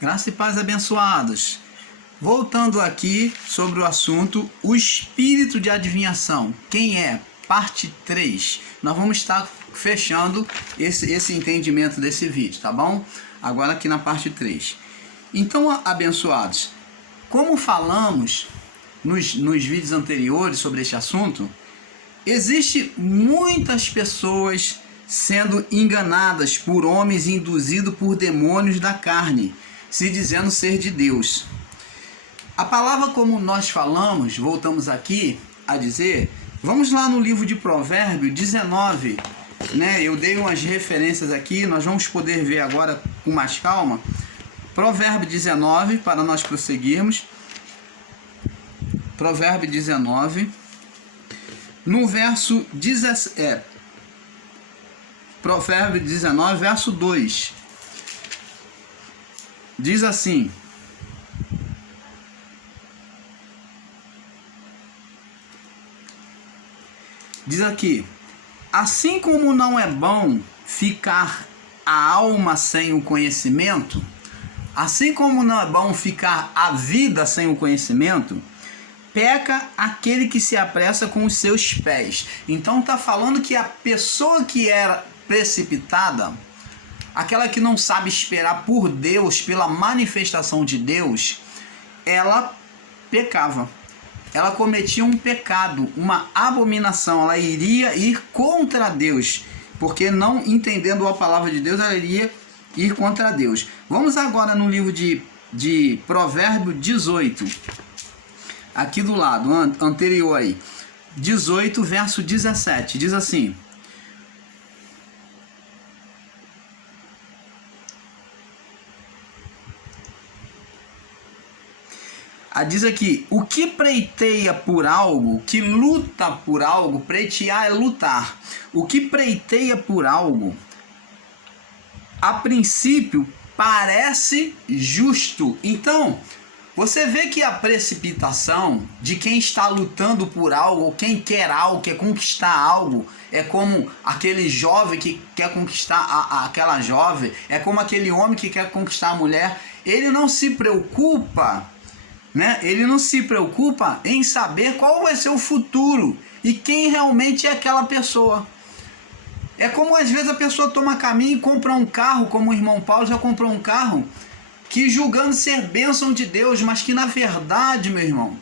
Graça e paz, abençoados. Voltando aqui sobre o assunto, o espírito de adivinhação. Quem é? Parte 3. Nós vamos estar fechando esse entendimento desse vídeo, tá bom? Agora aqui na parte 3. Então, abençoados, como falamos nos vídeos anteriores sobre este assunto, existe muitas pessoas sendo enganadas por homens induzidos por demônios da carne, se dizendo ser de Deus. A palavra, como nós falamos, voltamos aqui a dizer, vamos lá no livro de Provérbios 19, né? Eu dei umas referências aqui, nós vamos poder ver agora com mais calma. Provérbios 19, para nós prosseguirmos. Provérbios 19, no verso 17. Provérbios 19, verso 2. Diz assim: diz aqui: assim como não é bom ficar a alma sem o conhecimento, assim como não é bom ficar a vida sem o conhecimento, peca aquele que se apressa com os seus pés. Então está falando que a pessoa que era precipitada, aquela que não sabe esperar por Deus, pela manifestação de Deus, ela pecava. Ela cometia um pecado, uma abominação. Ela iria ir contra Deus, porque não entendendo a palavra de Deus, ela iria ir contra Deus. Vamos agora no livro de Provérbios 18. Aqui do lado, anterior aí. 18, verso 17. Diz assim: diz aqui: o que preiteia por algo, que luta por algo, preitear é lutar. O que preiteia por algo, a princípio parece justo. Então, você vê que a precipitação de quem está lutando por algo, ou quem quer algo, quer conquistar algo, é como aquele jovem que quer conquistar aquela jovem, é como aquele homem que quer conquistar a mulher. Ele não se preocupa, né? Ele não se preocupa em saber qual vai ser o futuro e quem realmente é aquela pessoa. É como às vezes a pessoa toma caminho e compra um carro, como o irmão Paulo já comprou um carro, que julgando ser bênção de Deus, mas que na verdade, meu irmão,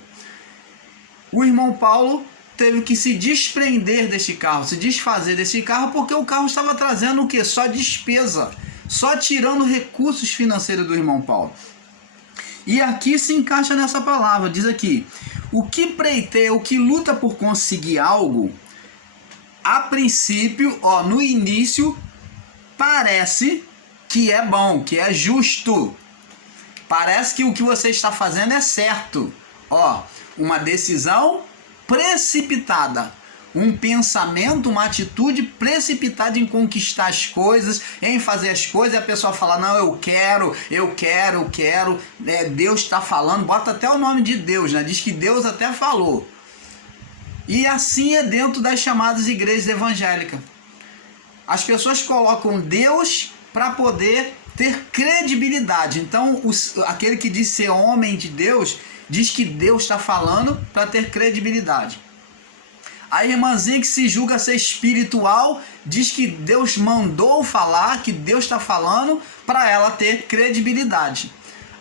o irmão Paulo teve que se desprender desse carro, se desfazer desse carro, porque o carro estava trazendo o quê? Só despesa, só tirando recursos financeiros do irmão Paulo. E aqui se encaixa nessa palavra, diz aqui: o que preiteia, o que luta por conseguir algo, a princípio, no início, parece que é bom, que é justo. Parece que o que você está fazendo é certo. Uma decisão precipitada. Um pensamento, uma atitude precipitada em conquistar as coisas, em fazer as coisas, e a pessoa fala: não, eu quero, Deus está falando, bota até o nome de Deus, né? Diz que Deus até falou. E assim é dentro das chamadas igrejas evangélicas. As pessoas colocam Deus para poder ter credibilidade. Então, aquele que diz ser homem de Deus, diz que Deus está falando para ter credibilidade. A irmãzinha que se julga ser espiritual diz que Deus mandou falar, que Deus está falando para ela ter credibilidade.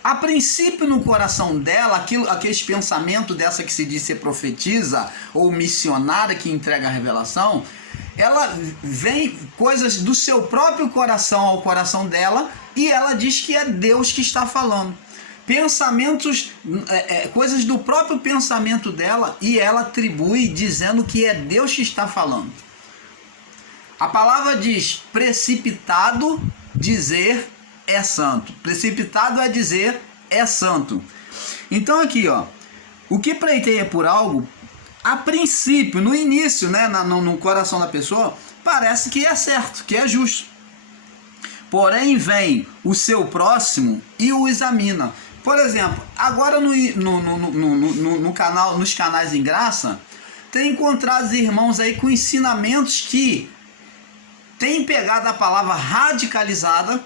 A princípio, no coração dela, aqueles pensamentos dessa que se diz ser profetiza ou missionária que entrega a revelação, ela vem coisas do seu próprio coração ao coração dela e ela diz que é Deus que está falando. Pensamentos, coisas do próprio pensamento dela, e ela atribui dizendo que é Deus que está falando. A palavra diz: precipitado, dizer é santo. Precipitado é dizer é santo. Então aqui, o que preiteia por algo, a princípio, no início, né, no coração da pessoa, parece que é certo, que é justo. Porém vem o seu próximo e o examina. Por exemplo, agora no canal, nos canais em graça, tem encontrado irmãos aí com ensinamentos que têm pegado a palavra radicalizada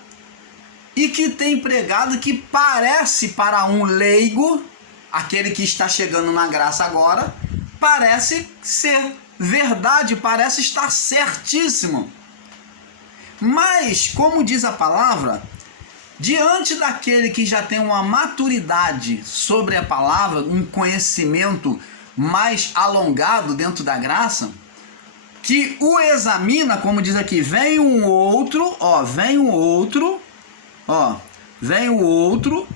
e que tem pregado que parece para um leigo, aquele que está chegando na graça agora, parece ser verdade, parece estar certíssimo. Mas, como diz a palavra, diante daquele que já tem uma maturidade sobre a palavra, um conhecimento mais alongado dentro da graça, que o examina, como diz aqui, vem o outro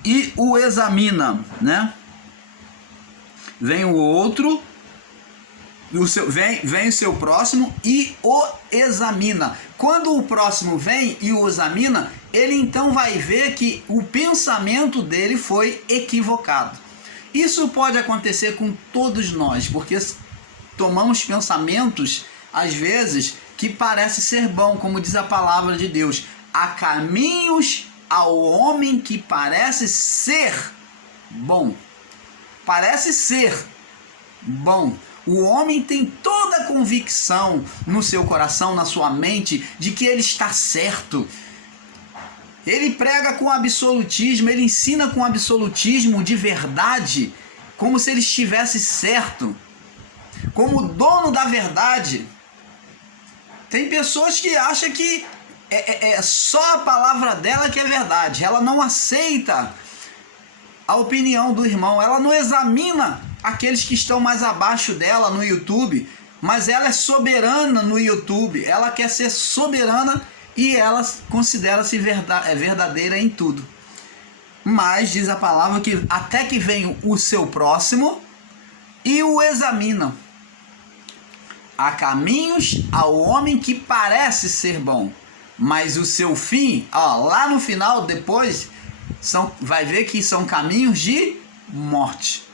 e o examina, né? Vem o outro, vem o seu próximo e o examina. Quando o próximo vem e o examina, ele então vai ver que o pensamento dele foi equivocado. Isso pode acontecer com todos nós, porque tomamos pensamentos, às vezes, que parece ser bom, como diz a palavra de Deus. Há caminhos ao homem que parece ser bom. Parece ser bom. O homem tem toda a convicção no seu coração, na sua mente, de que ele está certo. Ele prega com absolutismo, ele ensina com absolutismo de verdade, como se ele estivesse certo, como dono da verdade. Tem pessoas que acham que é só a palavra dela que é verdade. Ela não aceita a opinião do irmão, ela não examina aqueles que estão mais abaixo dela no YouTube, mas ela é soberana no YouTube, ela quer ser soberana e ela considera-se verdadeira em tudo. Mas diz a palavra que até que vem o seu próximo e o examina. Há caminhos ao homem que parece ser bom, mas o seu fim, lá no final, depois, vai ver que são caminhos de morte.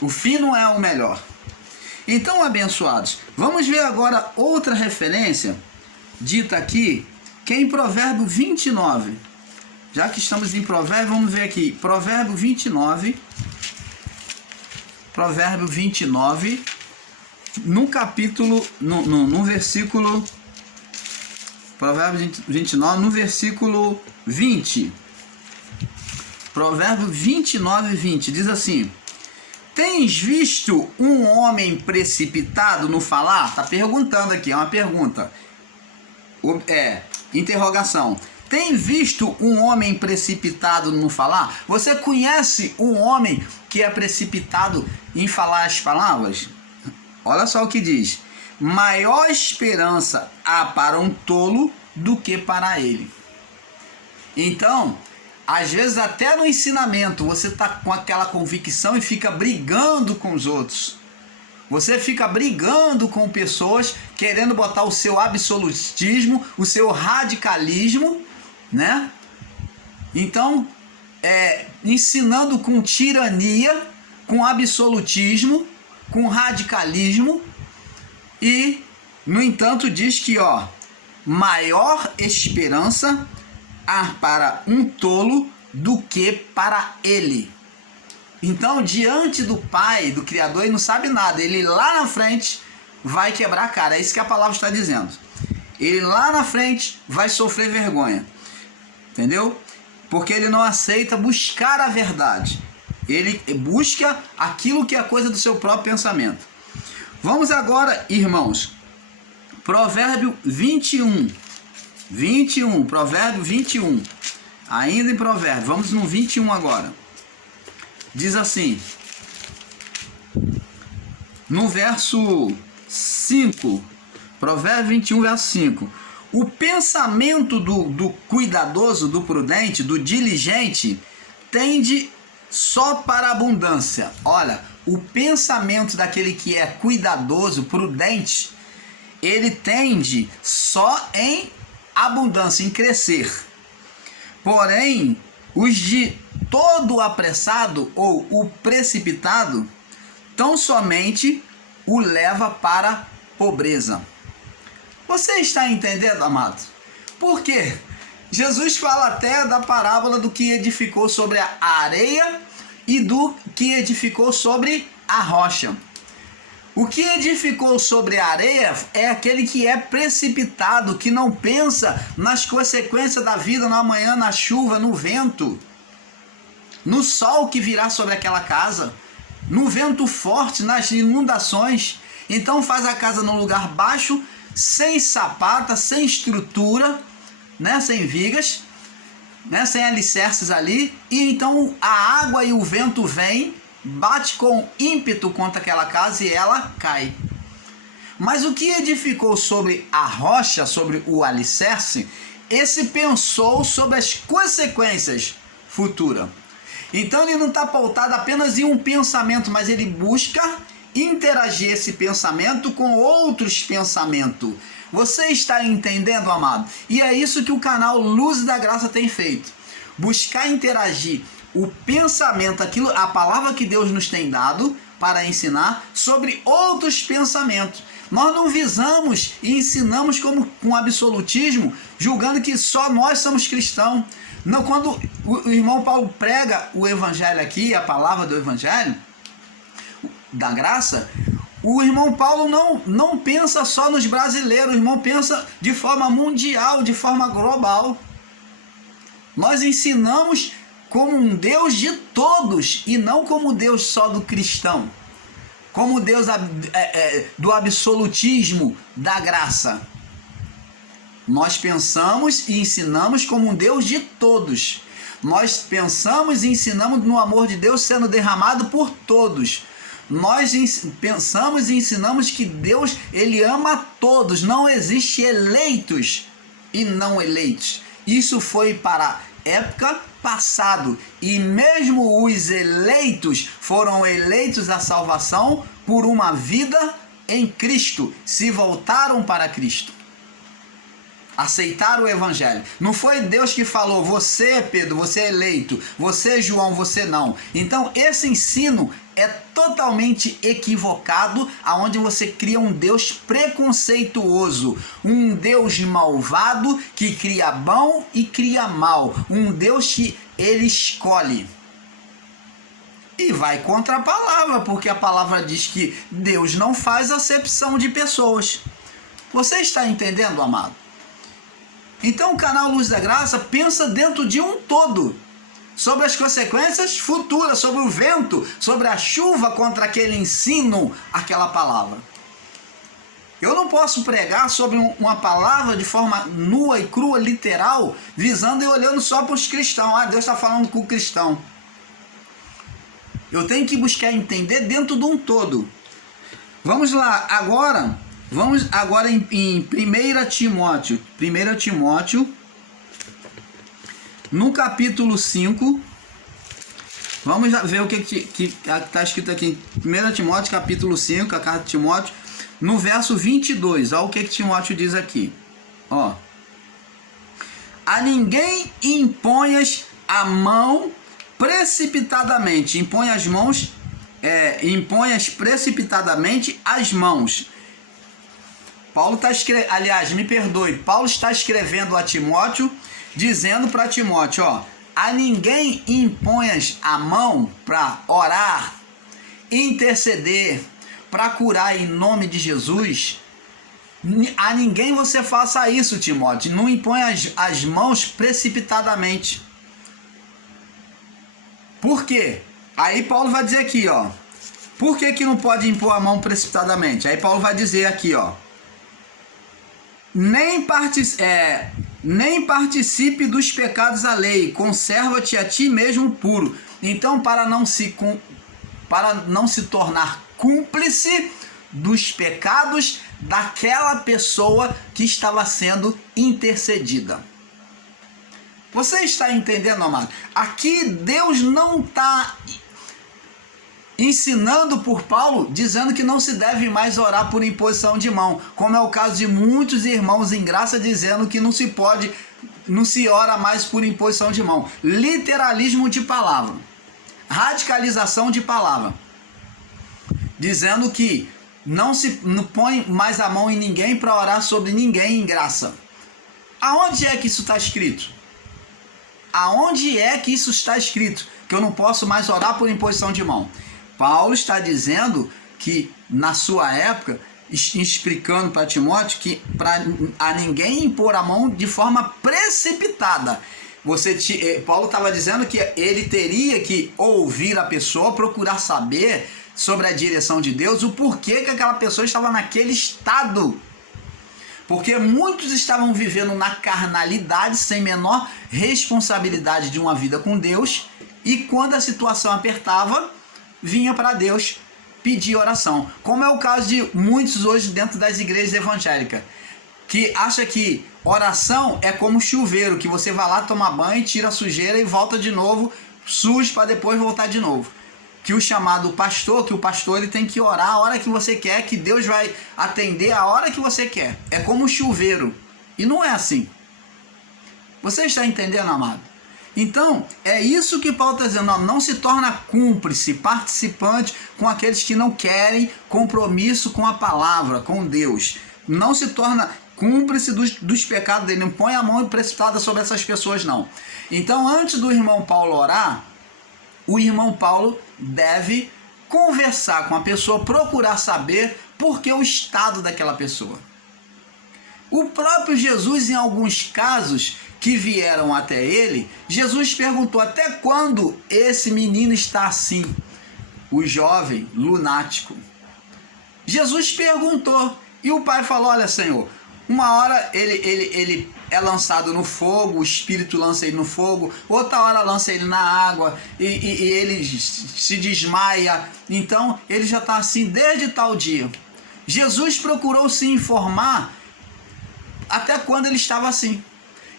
O fim não é o melhor. Então, abençoados, vamos ver agora outra referência dita aqui, que é em Provérbio 29. Já que estamos em Provérbio, vamos ver aqui. Provérbio 29. Provérbio 29. No capítulo, no versículo... Provérbio 29, no versículo 20. Provérbio 29, 20. Diz assim: tens visto um homem precipitado no falar? Está perguntando aqui, é uma pergunta. Interrogação. Tem visto um homem precipitado no falar? Você conhece um homem que é precipitado em falar as palavras? Olha só o que diz. Maior esperança há para um tolo do que para ele. Então, às vezes até no ensinamento você está com aquela convicção e fica brigando com os outros. Você fica brigando com pessoas querendo botar o seu absolutismo, o seu radicalismo, né? Então, ensinando com tirania, com absolutismo, com radicalismo. E, no entanto, diz que, maior esperança há para um tolo do que para ele. Então, diante do Pai, do Criador, ele não sabe nada. Ele lá na frente vai quebrar a cara. É isso que a palavra está dizendo. Ele lá na frente vai sofrer vergonha. Entendeu? Porque ele não aceita buscar a verdade. Ele busca aquilo que é coisa do seu próprio pensamento. Vamos agora, irmãos, Provérbio 21. Provérbio 21. Ainda em Provérbio, vamos no 21 agora. Diz assim, no verso 5, Provérbio 21, verso 5. O pensamento do cuidadoso, do prudente, do diligente, tende só para a abundância. Olha, o pensamento daquele que é cuidadoso, prudente, ele tende só em abundância, em crescer. Porém, os de todo apressado ou o precipitado, tão somente o leva para a pobreza. Você está entendendo, amado? Por quê? Jesus fala até da parábola do que edificou sobre a areia e do que edificou sobre a rocha. O que edificou sobre a areia é aquele que é precipitado, que não pensa nas consequências da vida, no amanhã, na chuva, no vento, no sol que virá sobre aquela casa, no vento forte, nas inundações. Então faz a casa num lugar baixo, sem sapata, sem estrutura, né? Sem vigas, né? Sem alicerces ali, e então a água e o vento vêm, bate com ímpeto contra aquela casa e ela cai. Mas o que edificou sobre a rocha, sobre o alicerce, esse pensou sobre as consequências futuras. Então ele não está pautado apenas em um pensamento, mas ele busca interagir esse pensamento com outros pensamentos. Você está entendendo, amado? E é isso que o canal Luz da Graça tem feito. Buscar interagir o pensamento, aquilo, a palavra que Deus nos tem dado para ensinar sobre outros pensamentos. Nós não visamos e ensinamos como com absolutismo, julgando que só nós somos cristãos. Não, quando o irmão Paulo prega o evangelho aqui, a palavra do evangelho da graça, o irmão Paulo não pensa só nos brasileiros, o irmão pensa de forma mundial, de forma global. Nós ensinamos como um Deus de todos e não como Deus só do cristão, como Deus do absolutismo da graça. Nós pensamos e ensinamos como um Deus de todos. Nós pensamos e ensinamos no amor de Deus sendo derramado por todos. Nós pensamos e ensinamos que Deus, ele ama todos. Não existe eleitos e não eleitos. Isso foi para a época passado. E mesmo os eleitos foram eleitos à salvação por uma vida em Cristo. Se voltaram para Cristo. Aceitaram o evangelho. Não foi Deus que falou, você Pedro, você é eleito, você João, você não. Então esse ensino é totalmente equivocado, aonde você cria um Deus preconceituoso, um Deus malvado que cria bom e cria mal, um Deus que ele escolhe. E vai contra a palavra, porque a palavra diz que Deus não faz acepção de pessoas. Você está entendendo, amado? Então o canal Luz da Graça pensa dentro de um todo, sobre as consequências futuras, sobre o vento, sobre a chuva contra aquele ensino, aquela palavra. Eu não posso pregar sobre uma palavra de forma nua e crua, literal, visando e olhando só para os cristãos. Ah, Deus está falando com o cristão. Eu tenho que buscar entender dentro de um todo. Vamos lá, Vamos agora em 1 Timóteo. 1 Timóteo, no capítulo 5. Vamos ver o que está escrito aqui em 1 Timóteo, capítulo 5, a carta de Timóteo, no verso 22. Olha o que Timóteo diz aqui. Ó. A ninguém imponhas a mão precipitadamente. Imponhas precipitadamente as mãos. Paulo está escrevendo, aliás, me perdoe, Paulo está escrevendo a Timóteo, dizendo para Timóteo, ó, a ninguém imponhas a mão para orar, interceder, para curar em nome de Jesus. A ninguém você faça isso, Timóteo, não imponha as mãos precipitadamente. Por quê? Aí Paulo vai dizer aqui, ó, por que não pode impor a mão precipitadamente? Aí Paulo vai dizer aqui, ó, nem participe dos pecados da lei, conserva-te a ti mesmo puro. Então, para não se tornar cúmplice dos pecados daquela pessoa que estava sendo intercedida. Você está entendendo, amado? Aqui Deus não está ensinando por Paulo, dizendo que não se deve mais orar por imposição de mão, como é o caso de muitos irmãos em graça dizendo que não se ora mais por imposição de mão. Literalismo de palavra, radicalização de palavra, dizendo que não põe mais a mão em ninguém para orar sobre ninguém em graça. Aonde é que isso está escrito? Aonde é que isso está escrito? Que eu não posso mais orar por imposição de mão. Paulo está dizendo que na sua época, explicando para Timóteo que para a ninguém impor a mão de forma precipitada. Paulo estava dizendo que ele teria que ouvir a pessoa, procurar saber sobre a direção de Deus, o porquê que aquela pessoa estava naquele estado. Porque muitos estavam vivendo na carnalidade, sem menor responsabilidade de uma vida com Deus, e quando a situação apertava, vinha para Deus pedir oração. Como é o caso de muitos hoje dentro das igrejas evangélicas, que acha que oração é como chuveiro, que você vai lá tomar banho, tira a sujeira e volta de novo, sujo para depois voltar de novo. Que o chamado pastor, que o pastor ele tem que orar a hora que você quer, que Deus vai atender a hora que você quer. É como chuveiro. E não é assim. Você está entendendo, amado? Então, é isso que Paulo está dizendo. Não se torna cúmplice, participante com aqueles que não querem compromisso com a palavra, com Deus. Não se torna cúmplice dos pecados dele. Não põe a mão precipitada sobre essas pessoas, não. Então, antes do irmão Paulo orar, o irmão Paulo deve conversar com a pessoa, procurar saber por que o estado daquela pessoa. O próprio Jesus, em alguns casos que vieram até ele, Jesus perguntou: até quando esse menino está assim? O jovem lunático. Jesus perguntou e o pai falou: olha, Senhor, uma hora ele é lançado no fogo, o espírito lança ele no fogo, outra hora lança ele na água e ele se desmaia. Então ele já está assim desde tal dia. Jesus procurou se informar até quando ele estava assim.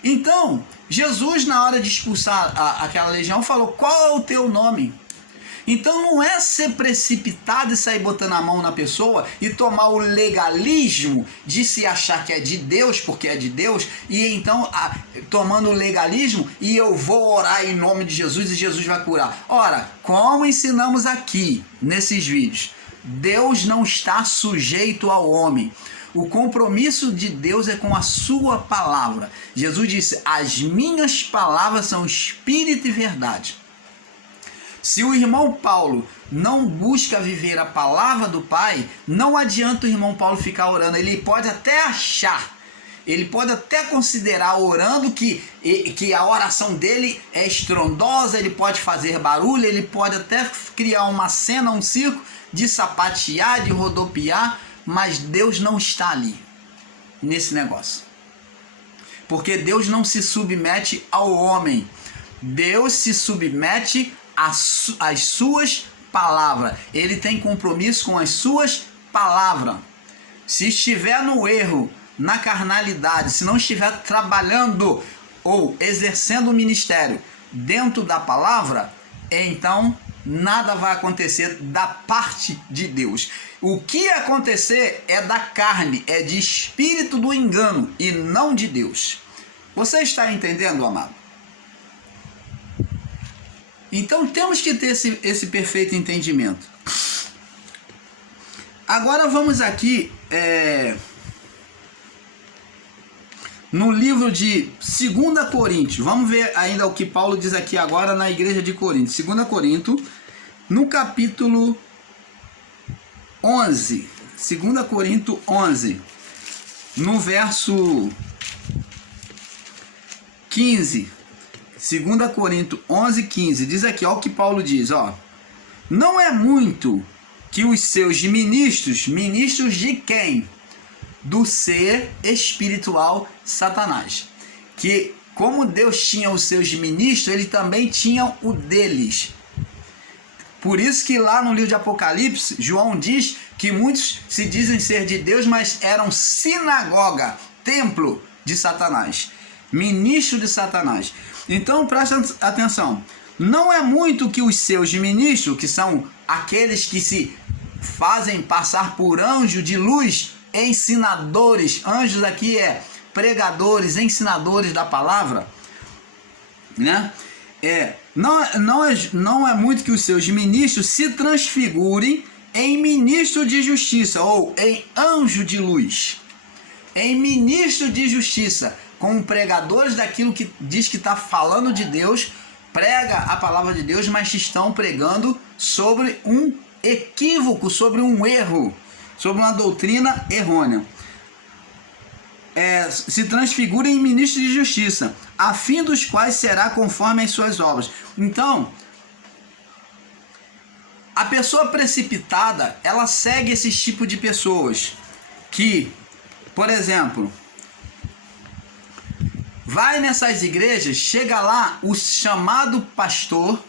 Então Jesus, na hora de expulsar aquela legião, falou: qual é o teu nome? Então não é ser precipitado e sair botando a mão na pessoa e tomar o legalismo de se achar que é de Deus, porque é de Deus, e então tomando o legalismo e eu vou orar em nome de Jesus e Jesus vai curar. Ora, como ensinamos aqui nesses vídeos, Deus não está sujeito ao homem. O compromisso de Deus é com a sua palavra. Jesus disse: as minhas palavras são espírito e verdade. Se o irmão Paulo não busca viver a palavra do Pai, não adianta o irmão Paulo ficar orando. Ele pode até achar, ele pode até considerar orando que a oração dele é estrondosa, ele pode fazer barulho, ele pode até criar uma cena, um circo de sapatear, de rodopiar, mas Deus não está ali, nesse negócio. Porque Deus não se submete ao homem. Deus se submete às suas palavras. Ele tem compromisso com as suas palavras. Se estiver no erro, na carnalidade, se não estiver trabalhando ou exercendo o ministério dentro da palavra, então nada vai acontecer da parte de Deus. O que acontecer é da carne, é de espírito do engano e não de Deus. Você está entendendo, amado? Então temos que ter esse perfeito entendimento. Agora vamos aqui no livro de 2 Coríntios. Vamos ver ainda o que Paulo diz aqui agora na igreja de Corinto. 2 Coríntios, no capítulo 11. 2 Coríntios 11, no verso 15. 2 Coríntios 11, 15, diz aqui, ó, o que Paulo diz, ó: não é muito que os seus ministros de quem? Do ser espiritual Satanás. Que como Deus tinha os seus ministros, ele também tinha o deles. Por isso que lá no livro de Apocalipse, João diz que muitos se dizem ser de Deus, mas eram sinagoga, templo de Satanás, ministro de Satanás. Então presta atenção, não é muito que os seus ministros, que são aqueles que se fazem passar por anjo de luz, ensinadores, anjos aqui é pregadores, ensinadores da palavra, né? Não é muito que os seus ministros se transfigurem em ministro de justiça ou em anjo de luz, em ministro de justiça, como pregadores daquilo que diz que está falando de Deus, prega a palavra de Deus, mas estão pregando sobre um equívoco, sobre um erro, sobre uma doutrina errônea. Se transfigurem em ministros de justiça, a fim dos quais será conforme as suas obras. Então, a pessoa precipitada, ela segue esse tipo de pessoas que, por exemplo, vai nessas igrejas, chega lá o chamado pastor,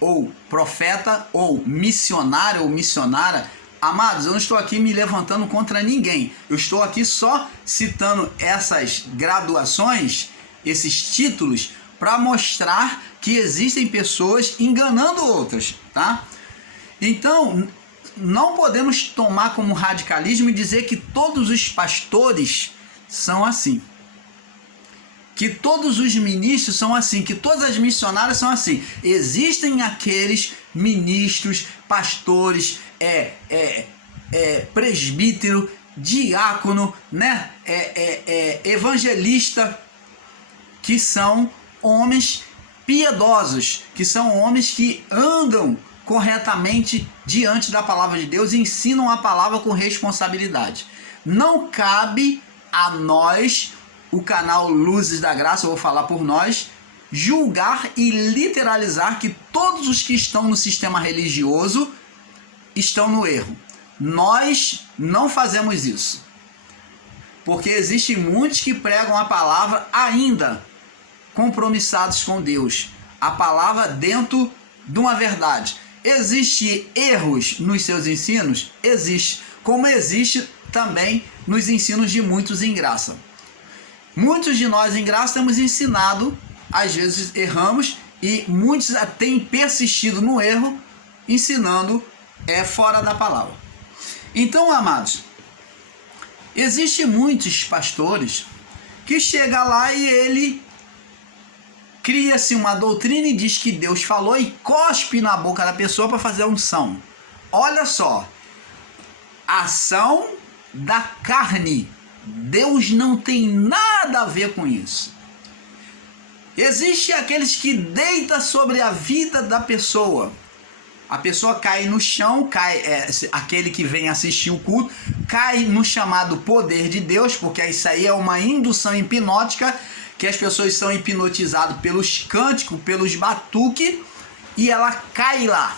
ou profeta, ou missionário, ou missionária. Amados, eu não estou aqui me levantando contra ninguém. Eu estou aqui só citando essas graduações, esses títulos, para mostrar que existem pessoas enganando outras, tá? Então, não podemos tomar como radicalismo e dizer que todos os pastores são assim. Que todos os ministros são assim, que todas as missionárias são assim. Existem aqueles ministros, pastores, presbítero, diácono, né? Evangelista, que são homens piedosos, que são homens que andam corretamente diante da palavra de Deus e ensinam a palavra com responsabilidade. Não cabe a nós, o canal Luzes da Graça, eu vou falar por nós, julgar e literalizar que todos os que estão no sistema religioso estão no erro. Nós não fazemos isso. Porque existem muitos que pregam a palavra ainda compromissados com Deus. A palavra dentro de uma verdade. Existem erros nos seus ensinos? Existe. Como existe também nos ensinos de muitos em graça. Muitos de nós em graça temos ensinado, às vezes erramos, e muitos têm persistido no erro, ensinando fora da palavra. Então, amados, existem muitos pastores que chegam lá e ele cria-se uma doutrina e diz que Deus falou e cospe na boca da pessoa para fazer a unção. Olha só, ação da carne. Deus não tem nada a ver com isso. Existem aqueles que deitam sobre a vida da pessoa. A pessoa cai no chão, aquele que vem assistir o culto, cai no chamado poder de Deus, porque isso aí é uma indução hipnótica, que as pessoas são hipnotizadas pelos cânticos, pelos batuques, e ela cai lá.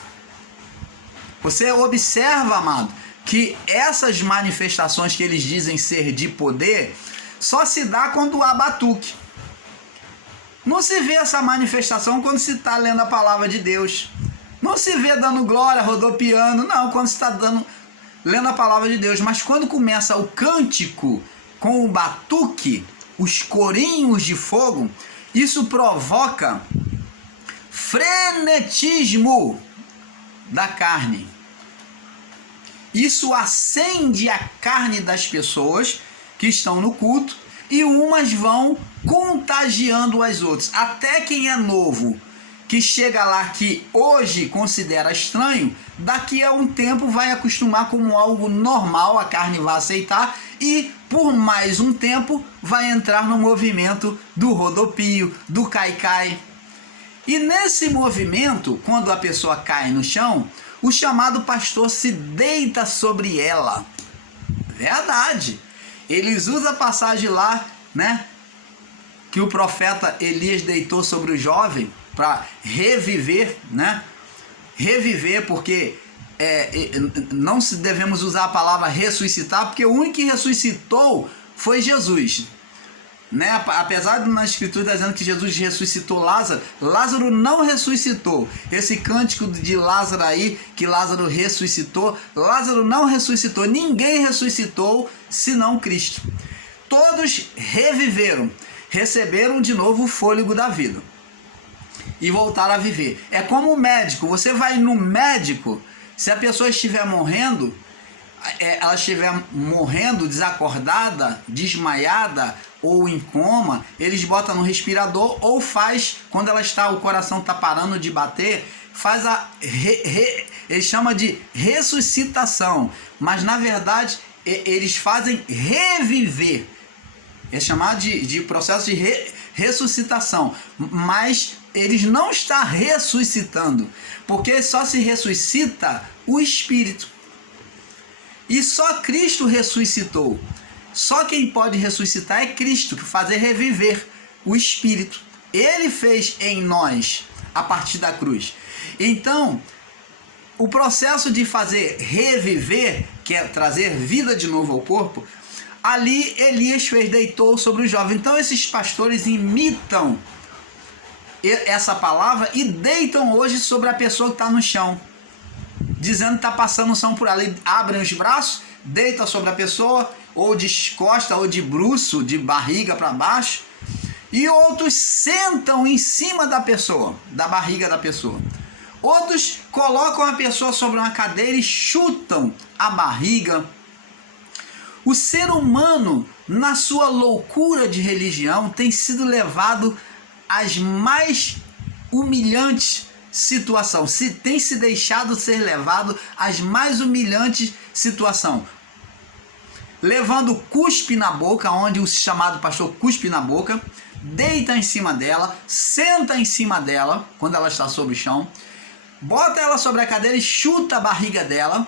Você observa, amado, que essas manifestações que eles dizem ser de poder, só se dá quando há batuque. Não se vê essa manifestação quando se está lendo a palavra de Deus. Não se vê dando glória, rodopiando, não, quando se está lendo a palavra de Deus. Mas quando começa o cântico com o batuque, os corinhos de fogo, isso provoca frenetismo da carne. Isso acende a carne das pessoas que estão no culto e umas vão contagiando as outras. Até quem é novo, que chega lá que hoje considera estranho, daqui a um tempo vai acostumar como algo normal, a carne vai aceitar e por mais um tempo vai entrar no movimento do rodopio, do cai-cai. E nesse movimento, quando a pessoa cai no chão, o chamado pastor se deita sobre ela. Verdade. Eles usam a passagem lá, né? Que o profeta Elias deitou sobre o jovem para reviver, né? Reviver, porque não devemos usar a palavra ressuscitar, porque o único que ressuscitou foi Jesus. Né? Apesar de na escritura dizendo que Jesus ressuscitou Lázaro, Lázaro não ressuscitou. Esse cântico de Lázaro aí, que Lázaro ressuscitou, Lázaro não ressuscitou. Ninguém ressuscitou senão Cristo. Todos reviveram, receberam de novo o fôlego da vida e voltaram a viver. É como o médico. Você vai no médico, se a pessoa estiver morrendo, ela estiver morrendo, desacordada, desmaiada ou em coma, eles botam no respirador ou faz, quando ela está, o coração está parando de bater, faz eles chamam de ressuscitação, mas na verdade eles fazem reviver. É chamado de processo de ressuscitação, mas eles não estão ressuscitando, porque só se ressuscita o Espírito. E só Cristo ressuscitou. Só quem pode ressuscitar é Cristo, que fazer reviver o Espírito. Ele fez em nós a partir da cruz. Então, o processo de fazer reviver, que é trazer vida de novo ao corpo, ali Elias fez, deitou sobre o jovem. Então esses pastores imitam essa palavra e deitam hoje sobre a pessoa que está no chão, dizendo que está passando unção por ela. E abrem os braços, deitam sobre a pessoa, ou de costa, ou de bruço, de barriga para baixo, e outros sentam em cima da pessoa, da barriga da pessoa. Outros colocam a pessoa sobre uma cadeira e chutam a barriga. O ser humano, na sua loucura de religião, tem sido levado às mais humilhantes situações. Tem se deixado ser levado às mais humilhantes situações. Levando cuspe na boca, onde o chamado pastor cuspe na boca, deita em cima dela, senta em cima dela, quando ela está sobre o chão, bota ela sobre a cadeira e chuta a barriga dela,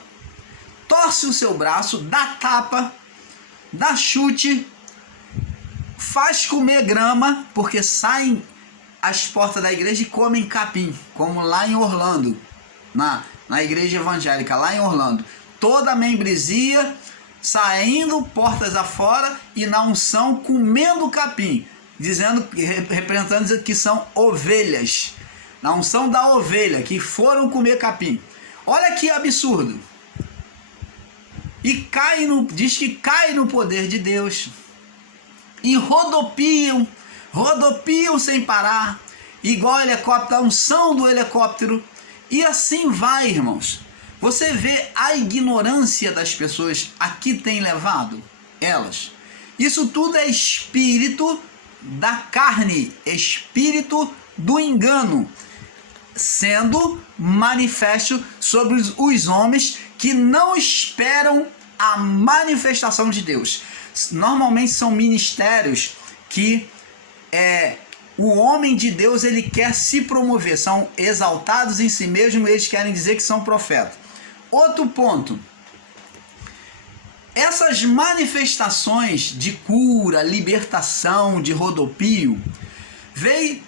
torce o seu braço, dá tapa, dá chute, faz comer grama, porque saem às portas da igreja e comem capim, como lá em Orlando, na igreja evangélica, lá em Orlando. Toda a membresia saindo portas afora e na unção comendo capim, dizendo, representando que são ovelhas. Na unção da ovelha, que foram comer capim. Olha que absurdo. E diz que cai no poder de Deus. E rodopiam sem parar, igual helicóptero, a unção do helicóptero. E assim vai, irmãos. Você vê a ignorância das pessoas a que tem levado elas. Isso tudo é espírito da carne, espírito do engano, sendo manifesto sobre os homens que não esperam a manifestação de Deus. Normalmente são ministérios que o homem de Deus ele quer se promover, são exaltados em si mesmos, eles querem dizer que são profetas. Outro ponto, essas manifestações de cura, libertação, de rodopio, veio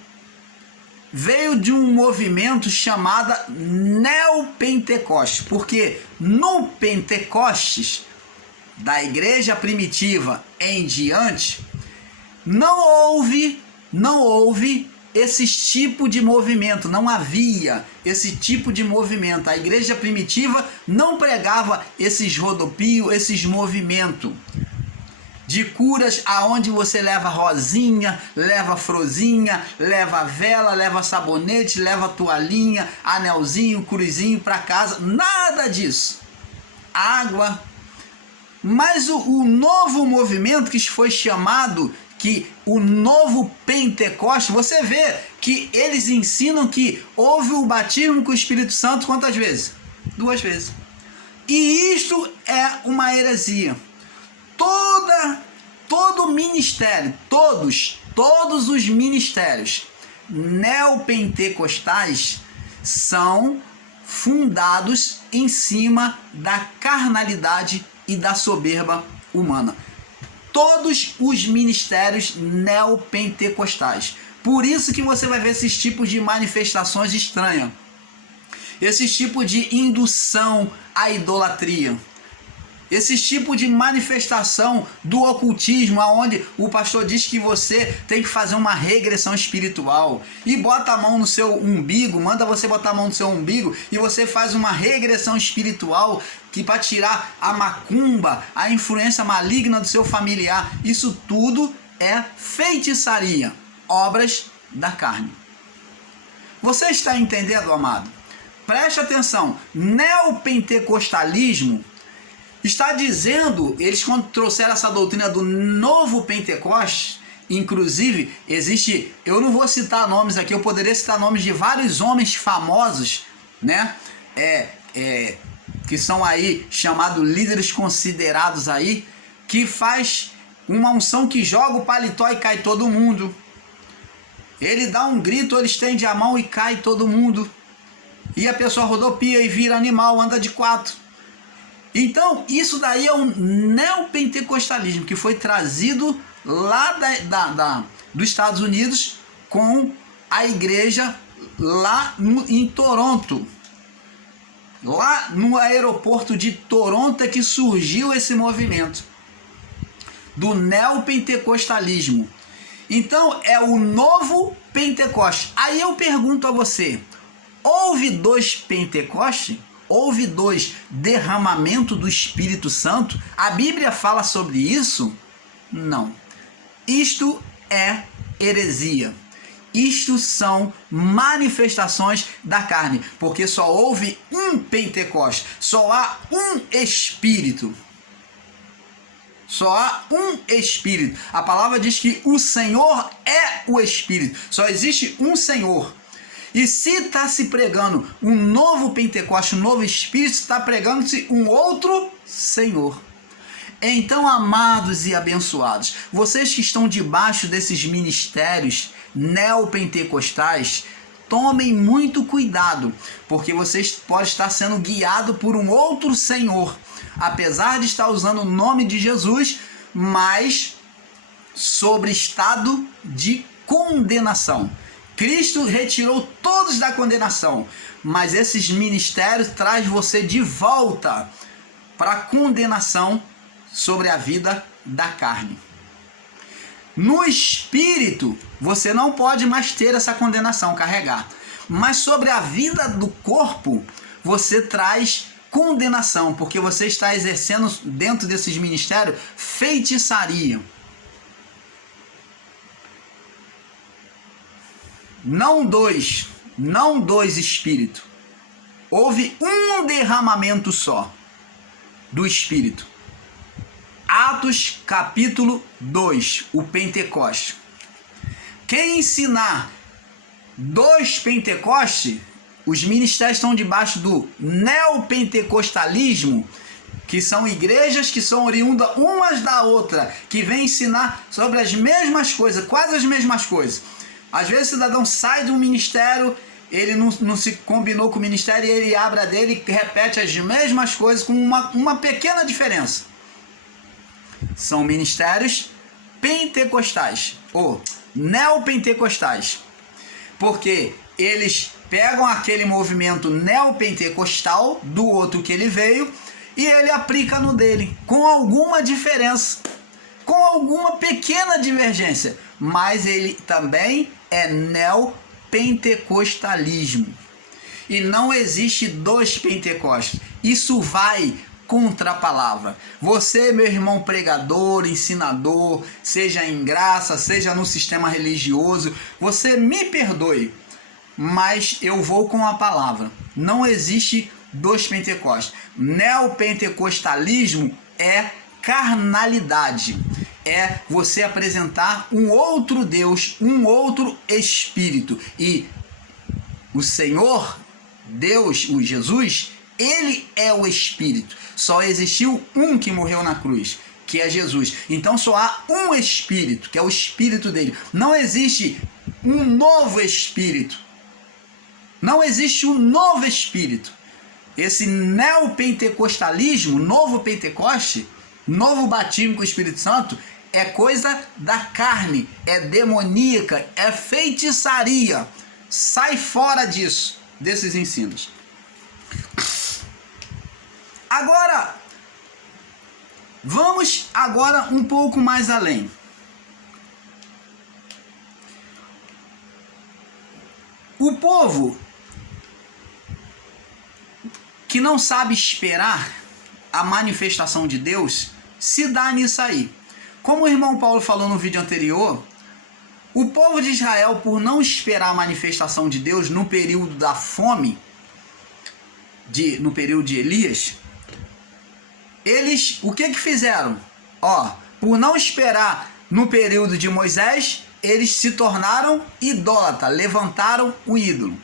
de um movimento chamado Neopentecostes, porque no Pentecostes, da igreja primitiva em diante, não houve esse tipo de movimento, não havia esse tipo de movimento. A igreja primitiva não pregava esses rodopios, esses movimentos de curas, aonde você leva rosinha, leva frozinha, leva vela, leva sabonete, leva toalhinha, anelzinho, cruzinho para casa, nada disso. Água. Mas o novo movimento que foi chamado, que o novo Pentecostes, você vê que eles ensinam que houve o batismo com o Espírito Santo quantas vezes? 2 vezes. E isto é uma heresia. Todo ministério, todos os ministérios neopentecostais são fundados em cima da carnalidade e da soberba humana. Todos os ministérios neopentecostais. Por isso que você vai ver esses tipos de manifestações estranhas. Esses tipos de indução à idolatria. Esse tipo de manifestação do ocultismo, onde o pastor diz que você tem que fazer uma regressão espiritual e bota a mão no seu umbigo, manda você botar a mão no seu umbigo e você faz uma regressão espiritual que para tirar a macumba, a influência maligna do seu familiar. Isso tudo é feitiçaria, obras da carne. Você está entendendo, amado? Preste atenção, neopentecostalismo está dizendo, eles quando trouxeram essa doutrina do novo Pentecostes, inclusive existe, eu não vou citar nomes aqui, eu poderia citar nomes de vários homens famosos, né, que são aí chamados líderes considerados aí, que faz uma unção que joga o paletó e cai todo mundo. Ele dá um grito, ele estende a mão e cai todo mundo. E a pessoa rodopia e vira animal, anda de 4. Então, isso daí é um neopentecostalismo que foi trazido lá dos Estados Unidos com a igreja lá em Toronto. Lá no aeroporto de Toronto é que surgiu esse movimento do neopentecostalismo. Então, é o novo Pentecoste. Aí eu pergunto a você, houve 2 Pentecostes? Houve 2 derramamentos do Espírito Santo? A Bíblia fala sobre isso? Não. Isto é heresia. Isto são manifestações da carne, porque só houve um Pentecoste, só há um Espírito. Só há um Espírito. A palavra diz que o Senhor é o Espírito. Só existe um Senhor. E se está se pregando um novo Pentecoste, um novo Espírito, está pregando-se um outro Senhor. Então, amados e abençoados, vocês que estão debaixo desses ministérios neopentecostais, tomem muito cuidado, porque vocês podem estar sendo guiados por um outro Senhor, apesar de estar usando o nome de Jesus, mas sobre estado de condenação. Cristo retirou todos da condenação, mas esses ministérios trazem você de volta para a condenação sobre a vida da carne. No espírito, você não pode mais ter essa condenação, carregar. Mas sobre a vida do corpo, você traz condenação, porque você está exercendo dentro desses ministérios feitiçaria. Não dois espíritos. Houve um derramamento só do Espírito. Atos capítulo 2, o Pentecoste. Quem ensinar 2 Pentecostes, os ministérios estão debaixo do neopentecostalismo, que são igrejas que são oriundas umas da outra, que vêm ensinar sobre as mesmas coisas, quase as mesmas coisas. Às vezes o cidadão sai de um ministério, ele não se combinou com o ministério e ele abre a dele e repete as mesmas coisas com uma pequena diferença. São ministérios pentecostais ou neopentecostais, porque eles pegam aquele movimento neopentecostal do outro que ele veio e ele aplica no dele, com alguma diferença, com alguma pequena divergência, mas ele também é neopentecostalismo. E não existe 2 Pentecostes. Isso vai contra a palavra. Você, meu irmão pregador, ensinador, seja em graça, seja no sistema religioso, você me perdoe, mas eu vou com a palavra. Não existe 2 Pentecostes. Neopentecostalismo é carnalidade. É você apresentar um outro Deus, um outro Espírito. E o Senhor, Deus, o Jesus, ele é o Espírito. Só existiu um que morreu na cruz, que é Jesus. Então só há um Espírito, que é o Espírito dele. Não existe um novo Espírito. Não existe um novo Espírito. Esse neopentecostalismo, novo Pentecoste, novo batismo com o Espírito Santo, é coisa da carne, é demoníaca, é feitiçaria. Sai fora disso, desses ensinos. Agora, vamos agora um pouco mais além. O povo que não sabe esperar a manifestação de Deus se dá nisso aí. Como o irmão Paulo falou no vídeo anterior, o povo de Israel, por não esperar a manifestação de Deus no período da fome, no período de Elias, eles, o que fizeram? Por não esperar no período de Moisés, eles se tornaram idólatras, levantaram o ídolo.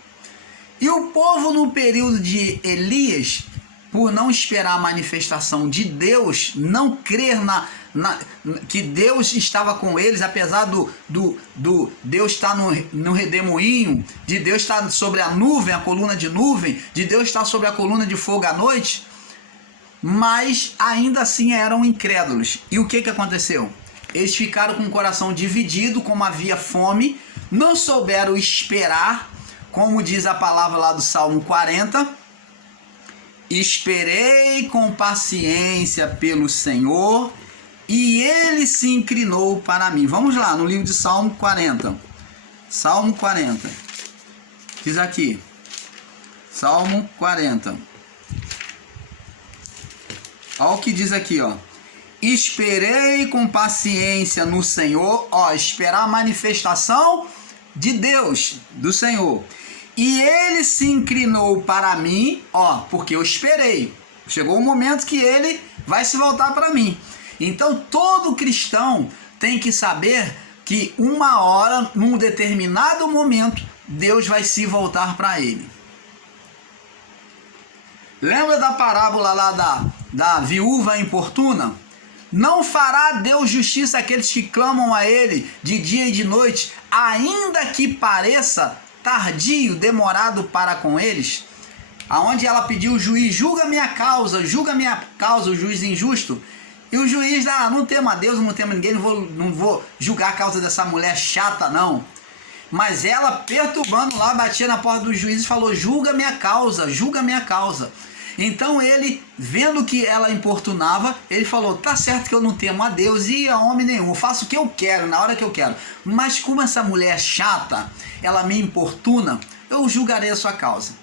E o povo no período de Elias, por não esperar a manifestação de Deus, não crer que Deus estava com eles, apesar do Deus estar no redemoinho, de Deus estar sobre a nuvem, a coluna de nuvem, de Deus estar sobre a coluna de fogo à noite, mas ainda assim eram incrédulos. E o que aconteceu? Eles ficaram com o coração dividido, como havia fome, não souberam esperar, como diz a palavra lá do Salmo 40, esperei com paciência pelo Senhor, e ele se inclinou para mim. Vamos lá, no livro de Salmo 40. Salmo 40. Diz aqui. Salmo 40. Olha o que diz aqui, ó. Esperei com paciência no Senhor, ó, esperar a manifestação de Deus, do Senhor. E ele se inclinou para mim, ó, porque eu esperei. Chegou o momento que ele vai se voltar para mim. Então todo cristão tem que saber que uma hora, num determinado momento, Deus vai se voltar para ele. Lembra da parábola lá da viúva importuna? Não fará Deus justiça àqueles que clamam a ele de dia e de noite, ainda que pareça tardio, demorado para com eles? Aonde ela pediu o juiz, julga minha causa, o juiz injusto. E o juiz, não tema Deus, não tema ninguém, não vou julgar a causa dessa mulher chata, não. Mas ela, perturbando lá, batia na porta do juiz e falou, julga minha causa, julga minha causa. Então ele, vendo que ela importunava, ele falou, tá certo que eu não temo a Deus e a homem nenhum, eu faço o que eu quero, na hora que eu quero. Mas como essa mulher é chata, ela me importuna, eu julgarei a sua causa.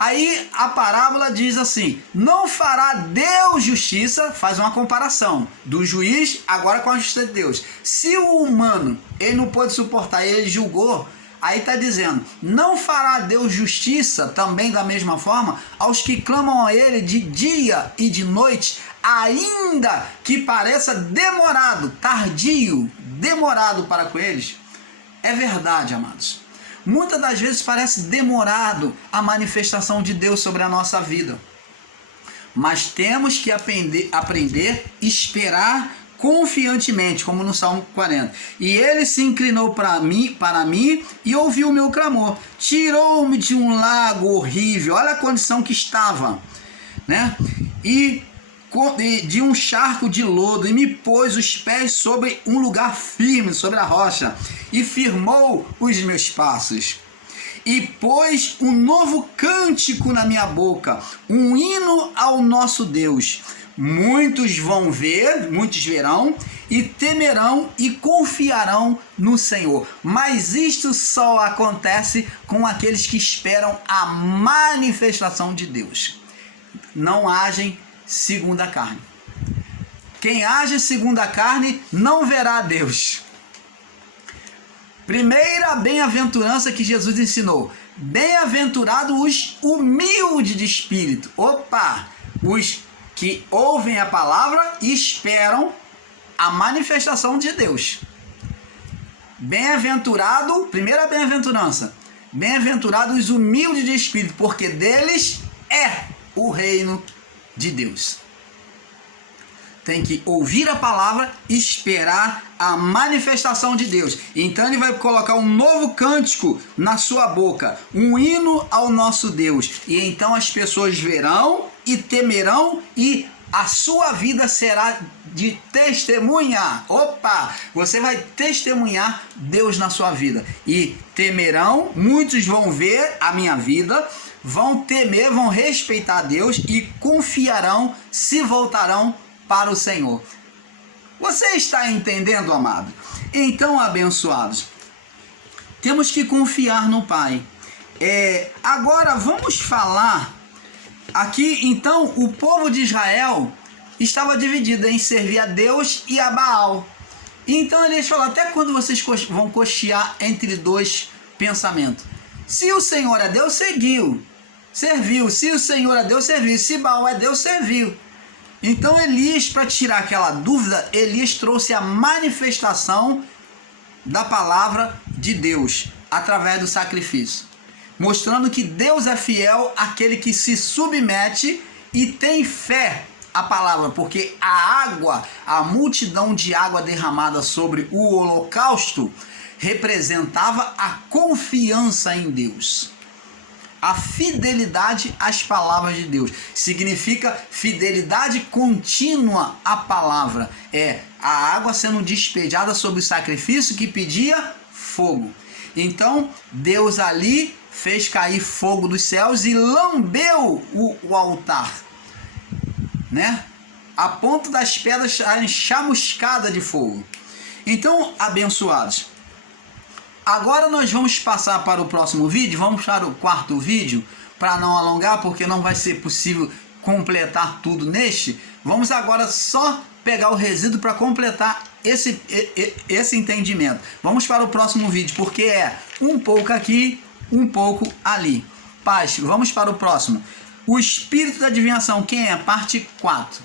Aí a parábola diz assim, não fará Deus justiça, faz uma comparação do juiz agora com a justiça de Deus. Se o humano, ele não pôde suportar, ele julgou, aí está dizendo, não fará Deus justiça também da mesma forma aos que clamam a ele de dia e de noite, ainda que pareça demorado, tardio, demorado para com eles? É verdade, amados. Muitas das vezes parece demorado a manifestação de Deus sobre a nossa vida. Mas temos que aprender a esperar confiantemente, como no Salmo 40. E ele se inclinou para mim e ouviu o meu clamor. Tirou-me de um lago horrível. Olha a condição que estava, né? E de um charco de lodo, e me pôs os pés sobre um lugar firme, sobre a rocha, e firmou os meus passos, e pôs um novo cântico na minha boca, um hino ao nosso Deus. Muitos verão, e temerão e confiarão no Senhor. Mas isto só acontece com aqueles que esperam a manifestação de Deus. Não agem segundo a carne. Quem age segundo a carne não verá a Deus. Primeira bem-aventurança que Jesus ensinou. Bem-aventurados os humildes de espírito. Os que ouvem a palavra e esperam a manifestação de Deus. Bem-aventurado, primeira bem-aventurança. Bem-aventurados os humildes de espírito, porque deles é o reino de Deus. Tem que ouvir a palavra e esperar a manifestação de Deus. Então ele vai colocar um novo cântico na sua boca, um hino ao nosso Deus. E então as pessoas verão e temerão, e a sua vida será de testemunha. Você vai testemunhar Deus na sua vida. E temerão, muitos vão ver a minha vida, vão temer, vão respeitar Deus e confiarão, se voltarão para o Senhor. Você está entendendo, amado? Então, abençoados, temos que confiar no Pai. Agora vamos falar aqui, então, o povo de Israel estava dividido em servir a Deus e a Baal. Então eles falaram, até quando vocês vão cochear entre dois pensamentos? Se o Senhor é Deus, serviu. Se o Senhor é Deus, serviu. Se Baal é Deus, serviu. Então Elias, para tirar aquela dúvida, Elias trouxe a manifestação da palavra de Deus através do sacrifício, mostrando que Deus é fiel àquele que se submete e tem fé a palavra, porque a água, a multidão de água derramada sobre o holocausto representava a confiança em Deus. A fidelidade às palavras de Deus significa fidelidade contínua à palavra. É a água sendo despejada sobre o sacrifício que pedia fogo. Então Deus ali fez cair fogo dos céus e lambeu o altar, né? A ponto das pedras chamuscadas de fogo. Então, abençoados, agora nós vamos passar para o próximo vídeo, vamos para o quarto vídeo, para não alongar, porque não vai ser possível completar tudo neste. Vamos agora só pegar o resíduo para completar esse entendimento. Vamos para o próximo vídeo, porque é um pouco aqui, um pouco ali. Paz, vamos para o próximo. O espírito da adivinhação, quem é? Parte 4.